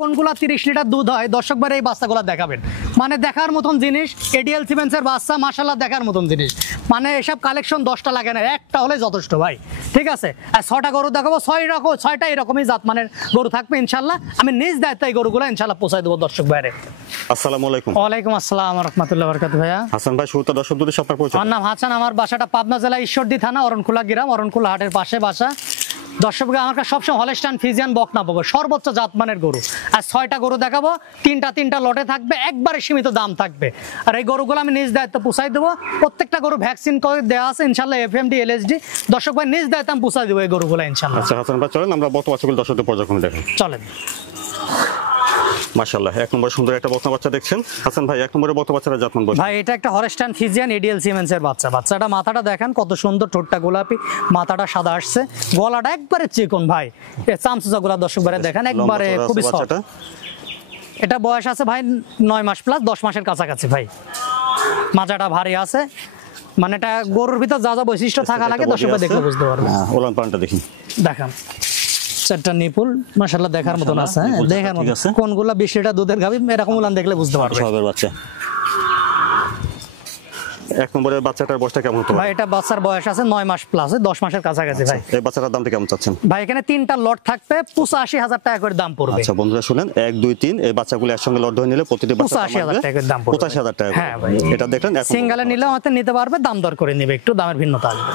কোনগুলা 30 লিটার দুধ হয় দর্শক ভাই এই বাচ্চাগুলো দেখাবেন, মানে দেখার মতন জিনিস। এডিএল সিমেন্সের বাচ্চা মাশাআল্লাহ দেখার মতন জিনিস, মানে এসব কালেকশন 10টা লাগে না, একটা হলে যথেষ্ট ভাই। ঠিক আছে, আর 6টা গরু দেখাবো, 6টা এরকমই জাত মানের গরু থাকবে ইনশাল্লাহ। আমি নিজ দায়িত্ব এই গরুগুলো ইনশাল্লাহ পৌঁছাই দেবো দর্শক ভাইরে। আসসালামু আলাইকুম। ওয়ালাইকুম আসসালাম ওয়া রাহমাতুল্লাহি ওয়া বারাকাতুহু। ভাইয়া হাসান ভাই, শুরুতে দর্শকদের সাথে আপনার পরিচয়। আমার নাম হাসান, আমার বাসাটা পাবনা জেলা ঈশ্বরদী থানা অরণখোলা গ্রাম, অরণখোলা হাটের পাশে বাসা। দর্শকরা আমার কাছে সবসময় হলস্টাইন ফ্রিজিয়ান বকনা পাবো, সর্বোচ্চ জাতমানের গরু। আর 6টা গরু দেখাবো, তিনটা লটে থাকবে, একবারে সীমিত দাম থাকবে। আর এই গরুগুলো আমি নিজ দায়িত্ব পুষাই দেবো। প্রত্যেকটা গরু ভ্যাকসিন করে দেওয়া আছে ইনশাল্লাহ, এফএমডি এলএসডি। দর্শক ভাই নিজ দায়িত্ব আমি পুষাই দেবো এই গরুগুলো ইনশাল্লাহ। আচ্ছা হাসান ভাই, চলেন আমরা বকনা বাচ্চাগুলো দর্শকদের পর্যায়ক্রমে দেখেন। চলেন। মাশাআল্লাহ, এক নম্বর সুন্দর একটা বকনা বাচ্চা দেখছেন। হাসান ভাই, এক নম্বরের বকনা বাচ্চাটা জাতমান বয়স? ভাই এটা একটা হলস্টাইন ফ্রিজিয়ান এডিএল সিমেন্সের বাচ্চা। বাচ্চাটা মাথাটা দেখেন কত সুন্দর, ঠোঁটটা গোলাপি, মাথাটা সাদা আসছে, গলাটা একবারে চিকন ভাই। এই চামচুচাগুলা দর্শক ভাই দেখেন একবারে খুবই সফট। এটা বয়স আছে ভাই 9 মাস প্লাস, 10 মাসের কাছাকাছি ভাই। মাজাটা ভারী আছে, মানে এটা গরুর ভিতর যা যা বৈশিষ্ট্য থাকা লাগে দর্শক ভাই দেখলে বুঝতে পারবে। ওলান পানটা দেখি, দেখেন 4টা নিপুল মাশাআল্লাহ দেখার মতন আছে। দেখার মতন কোনগুলা 20 লিটার দুধের গাভী এরকম উলান দেখলে বুঝতে পারবে। সবের বাচ্চা। এক নম্বরের বাচ্চাটার বয়সটা কেমন হতে পারে? ভাই এটা বাচ্চার বয়স আছে 9 মাস প্লাস, 10 মাসের কাছাকাছি ভাই। এই বাচ্চাটার দামটা কেমন চাচ্ছেন? ভাই এখানে 3টা লট থাকবে, 85,000 টাকা করে দাম পড়বে। আচ্ছা বন্ধুরা শুনেন, 1 2 3 এই বাচ্চাগুলো একসঙ্গে লট ধরে নিলে প্রতিটি বাচ্চা 85,000 টাকা দাম পড়বে। 85,000 টাকা। হ্যাঁ ভাই, এটা দেখলেন, সিঙ্গেলে নিলেও হয়তো নিতে পারবে, দাম দর করে নেবে, একটু দামের ভিন্নতা আসবে।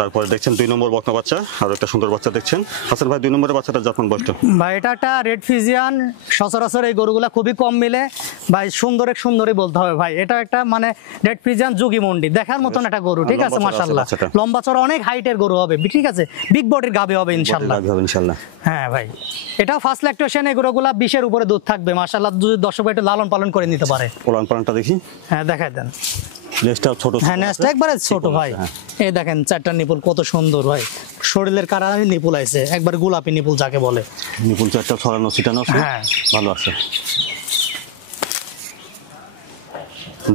তারপরে দেখছেন 2 নম্বর বকনা বাচ্চা, আর একটা সুন্দর বাচ্চা দেখছেন। হাসান ভাই, 2 নম্বরের বাচ্চাটা জাতমান বয়সটা? ভাই এটা একটা রেড ফিজিয়ান, সচরাচর এই গরুগুলা খুবই কম মিলে ভাই। সুন্দরই বলতে হবে ভাই। এটা একটা মানে রেড ফিজিয়ান যুগী মন্ডি দেখার মতন একটা গরু। ঠিক আছে মাশাআল্লাহ, লম্বা চড়া অনেক হাইটের গরু হবে। ঠিক আছে, বিগ বডির গাভী হবে ইনশাআল্লাহ। হ্যাঁ ভাই, এটা ফার্স্ট ল্যাকটেশন, এই গরুগুলা 20-এর উপরে দুধ থাকবে মাশাআল্লাহ। যদি দর্শক ভাই একটু লালন পালন করে নিতে পারে। ওলান পানটা দেখি। হ্যাঁ দেখাই দেন। লেজটা ছোট, হ্যাঁ নেসটা একবারে ছোট ভাই। এই দেখেন 4টা নিপুল কত সুন্দর ভাই, শরীরের কারণে নিপুল আছে, একবার গোলাপি নিপুল যাকে বলে। নিপুল 4টা ছড়ানো ছিটানো আছে। হ্যাঁ ভালো আছে।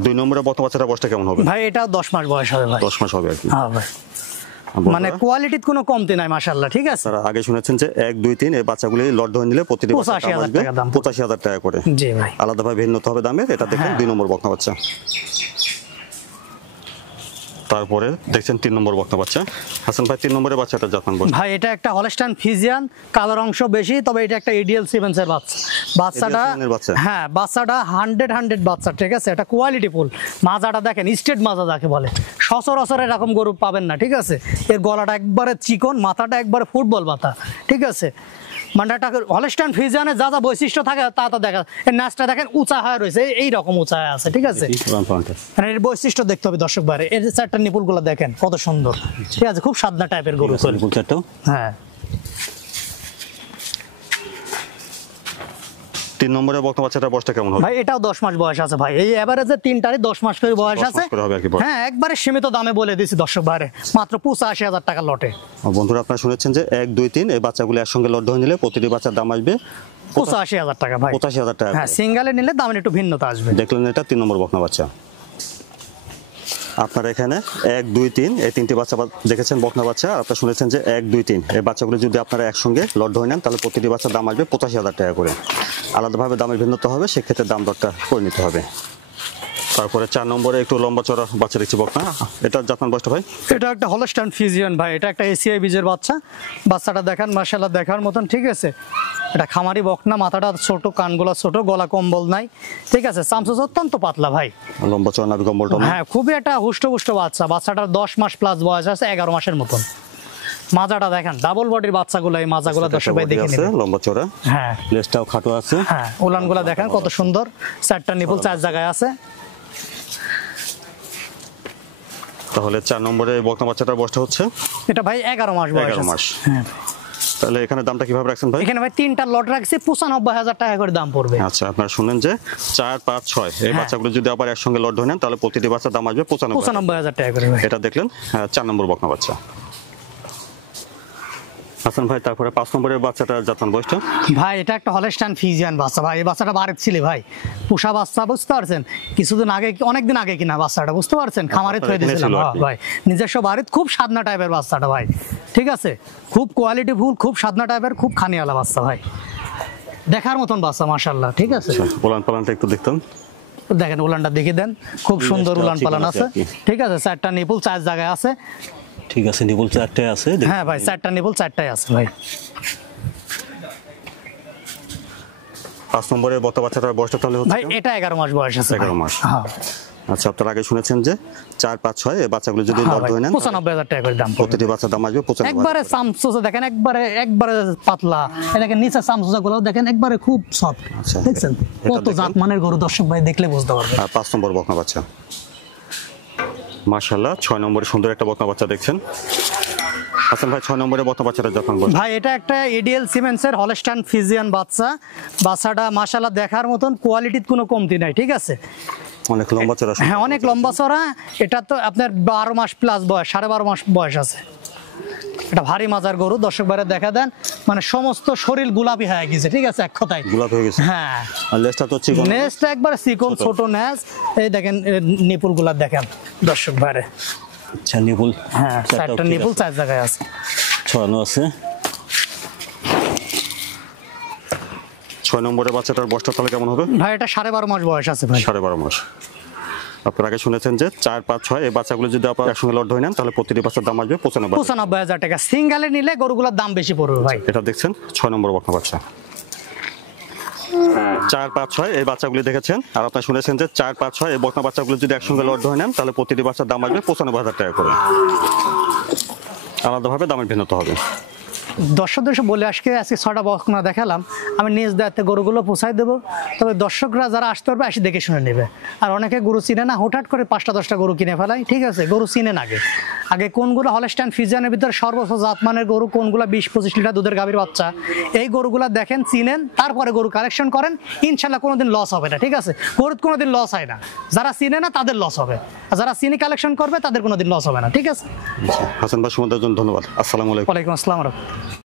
2 নম্বরের বকনা বাচ্চাটার বয়সটা কেমন হবে? ভাই এটা 10 মাস বয়স হবে ভাই। 10 মাস হবে আর কি। হ্যাঁ ভাই, মানে কোয়ালিটির কোনো কমতি নাই মাশাআল্লাহ। ঠিক আছে, তারা আগে শুনেছেন যে 1 2 3 এই বাচ্চাগুলি লট ধরে নিলে প্রতিটি 85,000 টাকা দাম, 85,000 টাকা করে। জি ভাই, আলাদাভাবে ভিন্নতা হবে দামের। এটা দেখেন 2 নম্বর বকনা বাচ্চা। তারপরে দেখছেন 3 নম্বর বকনা বাচ্চা। হাসান ভাই, 3 নম্বরের বাচ্চাটা জাতমান বয়স? ভাই এটা একটা হলস্টাইন ফ্রিজিয়ান, কালার অংশ বেশি, তবে এটা একটা এডিএল সিমেন্সের বাচ্চা। বাচ্চাটা হ্যাঁ বাচ্চাটা 100 বাচ্চা। ঠিক আছে, এটা কোয়ালিটি ফুল। মাজাটা দেখেন, স্টেট মাজা যাকে বলে, সচরাচর এরকম গরু পাবেন না। ঠিক আছে, এর গলাটা একবারে চিকন, মাথাটা একবারে ফুটবল মাথা। ঠিক আছে, মানে একটা হলস্টাইন ফ্রিজিয়ানের যা যা বৈশিষ্ট্য থাকে তা দেখা। এর নাচটা দেখেন উঁচা হয়ে রয়েছে, এইরকম উঁচা হয়ে আছে। ঠিক আছে, মানে এর বৈশিষ্ট্য দেখতে হবে দর্শক ভাই। এর 4টা নিপুল গুলো দেখেন কত সুন্দর। ঠিক আছে, খুব সাদা টাইপের গরু। হ্যাঁ 3 নম্বরের বকনা বাচ্চাটার বয়সটা কেমন হবে? ভাই এটাও 10 মাস বয়স আছে ভাই। এই এভারেজে 3টারই 10 মাস করে বয়স আছে। হ্যাঁ একবারে সীমিত দামে বলে দিছি দর্শক ভাই, মাত্র 85,000 টাকা লটে। বন্ধুরা আপনারা শুনেছেন যে 1 2 3 এই বাচ্চাগুলো একসঙ্গে লট ধরে নিলে প্রতিটি বাচ্চার দাম আসবে 85,000 টাকা ভাই। 85,000 টাকা। হ্যাঁ সিঙ্গেলে নিলে দামের একটু ভিন্নতা আসবে। দেখলেন, এটা 3 নম্বর বকনা বাচ্চা। আপনারা এখানে 1 2 3 এই 3টি বাচ্চা দেখেছেন বকনা বাচ্চা। আপনারা শুনেছেন যে 1 2 3 এই বাচ্চাগুলো যদি আপনারা একসঙ্গে লট ধরে নেন তাহলে প্রতিটি বাচ্চার দাম আসবে 85,000 টাকা করে। আলাদাভাবে দামের ভিন্নতা হবে, সেক্ষেত্রে দাম দরটা করে নিতে হবে। তারপরে 4 নম্বরে একটু লম্বা চড়া বাচ্চা দেখছি বকনা। এটা জাতমান বয়সটা ভাই? এটা একটা হলস্টাইন ফ্রিজিয়ান ভাই। এটা একটা এসিআই বীজের বাচ্চা। বাচ্চাটা দেখেন মাশাআল্লাহ দেখার মতন। ঠিক আছে, এটা খামারি বকনা, মাথাটা ছোট, কানগুলা ছোট, গলা কম্বল নাই। ঠিক আছে, চামচুচ অত্যন্ত পাতলা ভাই, লম্বা চড়া নাভি কম্বলটা। হ্যাঁ খুবই একটা হুষ্টপুষ্ট বাচ্চা। বাচ্চাটার 10 মাস প্লাস বয়স আছে, 11 মাসের মতন। মাজাটা দেখেন ডাবল বডির বাচ্চাগুলো, এই মাজাগুলো দর্শক ভাই দেখে নেবেন। লম্বা চড়া, হ্যাঁ লেজটাও খাটো আছে। হ্যাঁ উলানগুলো দেখেন কত সুন্দর, 4টা নিপুল 4 জায়গায় আছে। তাহলে 4 নম্বরে বকনা বাচ্চাটার বয়সটা হচ্ছে? এটা ভাই 11 মাস বয়স। 11 মাস। হ্যাঁ তাহলে এখানে দামটা কিভাবে রাখছেন ভাই? এখানে ভাই 3টা লট রাখছি, 95,000 টাকা করে দাম পড়বে। আচ্ছা, আপনারা শুনেন যে 4 5 6 এই বাচ্চাগুলো যদি আবার একসঙ্গে লট ধরে নেন তাহলে প্রতিটি বাচ্চার দাম আসবে 95,000 টাকা করে। এটা দেখলেন 4 নম্বর বকনা বাচ্চা। হাসান ভাই, তারপরে 5 নম্বরের বাচ্চাটার জাতমান বয়সটা? ভাই এটা একটা হলস্টাইন ফ্রিজিয়ান বাচ্চা ভাই। এই বাচ্চাটা বারের ছিল ভাই, পোষা বাচ্চা, বুঝতে পারছেন? কিছুদিন আগে, অনেকদিন আগে কিনা বাচ্চাটা, বুঝতে পারছেন? খামারে থয়ে দিয়েছিলাম ভাই, নিজস্ব বাড়ির। খুব সাদনা টাইপের বাচ্চাটা ভাই। ঠিক আছে, খুব কোয়ালিটি ফুল, খুব সাদনা টাইপের, খুব খানিওয়ালা বাচ্চা ভাই। দেখার মতন বাচ্চা মাশাআল্লাহ, ঠিক আছে। উলান পালানটা একটু দেখতাম, দেখেন উলানটা দেখে দেন, খুব সুন্দর উলান পালান আছে, ঠিক আছে। 4টা নিপুল 4 জায়গায় আছে, ঠিক আছে। নিপুল 4টায় আছে, হ্যাঁ ভাই 4টা নিপুল 4টায় আছে ভাই। 5 নম্বরে বক্তা বাচ্চাটার বয়সটা তাহলে হচ্ছে ভাই এটা 11 মাস বয়স আছে। 11 মাস। হ্যাঁ আচ্ছা, আপনারা আগে শুনেছেন যে 4, 5, 6 এই বাচ্চাগুলো যদি হ্যাঁ লট ভাই, ধরে নেন 95,000 টাকা করে দাম পড়বে। প্রতিটি বাচ্চার দাম আসবে 95,000 একবারে সামসুসা দেখেন, একবারে পাতলা, এই দেখেন নিচে সামসুসা গুলো দেখেন একবারে খুব সফট, আচ্ছা, দেখছেন এটা কত দেখেন। জাত মানের গরু, দর্শক ভাই দেখলে বুঝতে পারবে। আর 5 নম্বর বকনা বাচ্চা, মাশাআল্লাহ 6 নম্বরে সুন্দর একটা বকনা বাচ্চা দেখছেন। হাসান ভাই 6 নম্বরে বকনা বাচ্চাটা যখন বলেন, ভাই এটা একটা এডিএল সিমেন্সের হলস্টাইন ফ্রিজিয়ান বাচ্চা। বাচ্চাটা মাশাআল্লাহ দেখার মতন, কোয়ালিটির কোনো কমতি নাই, ঠিক আছে। অনেক লম্বা চড়া, হ্যাঁ অনেক লম্বা চড়া। এটা তো আপনার 12 মাস প্লাস বয়স, 12.5 মাস বয়স আছে। এটা ভারী মাজার গরু, দর্শক ভাইরা দেখা দেন, মানে সমস্ত শরীর গোলাপি হয়ে গেছে, ঠিক আছে, এক কথায় গোলাপ হয়ে গেছে। হ্যাঁ আর লেজটা তো চিকন, নেজটা একবারে চিকন ছোট নেজ। এই দেখেন নিপুল গুলা দেখেন দর্শক ভাইরে, আচ্ছা নিপুল, হ্যাঁ 4টা নিপুল 4 জায়গায় আছে, ছড়ানো আছে। 6 নম্বরের বাচ্চাটার বয়সটা তাহলে কেমন হবে? ভাই এটা 12.5 মাস বয়স আছে ভাই। 12.5 মাস। আপনারা আগে শুনেছেন যে 4, 5, 6 এই বাচ্চাগুলো যদি আপনারা একসঙ্গে লট ধরে নেন তাহলে প্রতিটি বাচ্চার দাম আসবে 95,000। 95,000 টাকা। সিঙ্গেলে নিলে গরুগুলোর দাম বেশি পড়বে ভাই। এটা দেখছেন 6 নম্বর বকনা বাচ্চা। 4, 5, 6 এই বাচ্চাগুলি দেখেছেন, আর আপনারা শুনেছেন যে 4, 5, 6 এই বকনা বাচ্চাগুলো যদি একসঙ্গে লট ধরে নেন তাহলে প্রতিটি বাচ্চার দাম আসবে 95,000 টাকা করে। আলাদাভাবে দামের ভিন্নতা হবে। দর্শকদের বলে আজকে 6টা বকনা দেখালাম, আমি নিজ দায়িত্বে গরুগুলো পোষাই দেবো। তবে দর্শকরা যারা আসতে পারবে আসি দেখে শুনে নেবে। আর অনেকে গরু চিনে না, হুটহাট করে 5টা 10টা গরু কিনে ফেলায়, ঠিক আছে। গরু চিনেন আগে, আগে কোনগুলো হলস্টাইন ফ্রিজিয়ানের ভিতরে সর্বোচ্চ জাতমানের গরু, কোনগুলো 20-25 লিটার দুধের গাভীর বাচ্চা, এই গরুগুলো দেখেন, চিনেন, তারপরে গরু কালেকশন করেন, ইনশাল্লাহ কোনোদিন লস হবে না, ঠিক আছে। গরুর কোনোদিন লস হয় না, যারা চিনে না তাদের লস হবে, আর যারা চিনি কালেকশন করবে তাদের কোনোদিন লস হবে না, ঠিক আছে। হাসান ভাই সময়ের জন্য ধন্যবাদ। আসসালামু আলাইকুম। ওয়ালাইকুম আসসালাম।